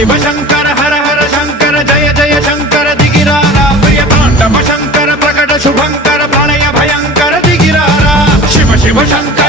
शिव शंकर हर हर शंकर जय जय शंकर दिगिरारा प्रिय तांडव शंकर प्रकट शुभंकर प्रलय भयंकर दिगिरारा शिव शिव शंकर